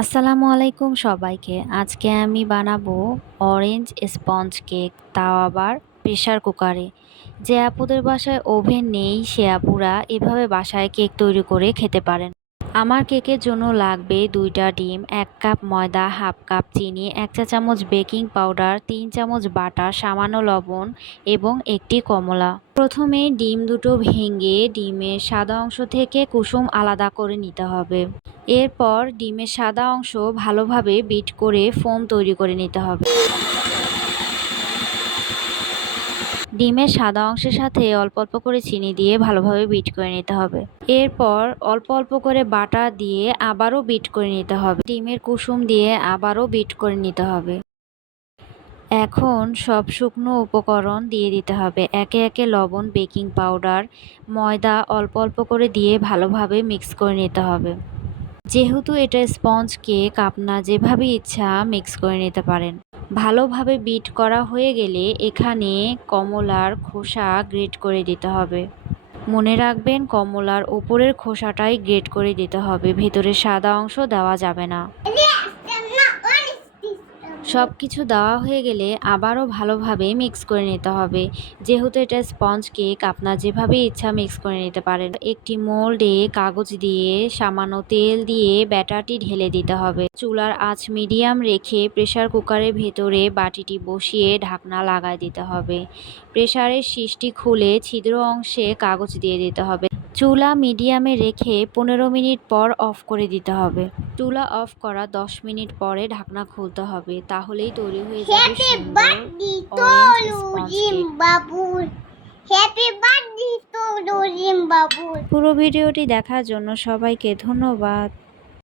আসসালামু আলাইকুম সবাইকে। আজকে আমি বানাবো অরেঞ্জ স্পঞ্জ কেক, তাও আবার প্রেসার কুকারে। যে আপুদের বাসায় ওভেন নেই সে আপুরা এভাবে বাসায় কেক তৈরি করে খেতে পারেন। আমার কেকের জন্য লাগবে 2টা ডিম, 1 কাপ ময়দা, হাফ কাপ চিনি, 1 চা চামচ বেকিং পাউডার, 3 চামচ বাটার, সামান্য লবণ এবং একটি কমলা। প্রথমে ডিম দুটো ভেঙে ডিমের সাদা অংশ থেকে কুসুম আলাদা করে নিতে হবে। এরপর ডিমের সাদা অংশ ভালোভাবে বিট করে ফোম তৈরি করে নিতে হবে। ডিমের সাদা অংশের সাথে অল্প অল্প করে চিনি দিয়ে ভালোভাবে বিট করে নিতে হবে। এরপর অল্প অল্প করে বাটার দিয়ে আবারও বিট করে নিতে হবে। ডিমের কুসুম দিয়ে আবারও বিট করে নিতে হবে। এখন সব শুকনো উপকরণ দিয়ে দিতে হবে। একে একে লবণ, বেকিং পাউডার, ময়দা অল্প অল্প করে দিয়ে ভালোভাবে মিক্স করে নিতে হবে। যেহেতু এটা স্পঞ্জ কেক, আপনার যেভাবে ইচ্ছা মিক্স করে নিতে পারেন। ভালোভাবে বিট করা হয়ে গেলে এখানে কমলার খোসা গ্রেট করে দিতে হবে। মনে রাখবেন কমলার ওপরের খোসাটাই গ্রেট করে দিতে হবে, ভেতরের সাদা অংশ দেওয়া যাবে না। সব কিছু দেওয়া হয়ে গেলে আবারও ভালোভাবে মিক্স করে নিতে হবে। যেহেতু এটা স্পঞ্জ কেক, আপনার যেভাবে ইচ্ছা মিক্স করে নিতে পারেন। একটি মোল্ডে কাগজ দিয়ে সামান্য তেল দিয়ে ব্যাটারটি ঢেলে দিতে হবে। চুলার আঁচ মিডিয়াম রেখে প্রেসার কুকারের ভেতরে বাটিটি বসিয়ে ঢাকনা লাগায় দিতে হবে। প্রেসারের শিশটি খুলে ছিদ্র অংশে কাগজ দিয়ে দিতে হবে। চুলা মিডিয়ামে রেখে 15 মিনিট পর অফ করে দিতে হবে। চুলা অফ করা 10 মিনিট পরে ঢাকনা খুলতে হবে, তাহলেই তৈরি হয়ে যাবে সুন্দর অরেঞ্জ স্পঞ্জ কেক। পুরো ভিডিওটি দেখার জন্য সবাইকে ধন্যবাদ।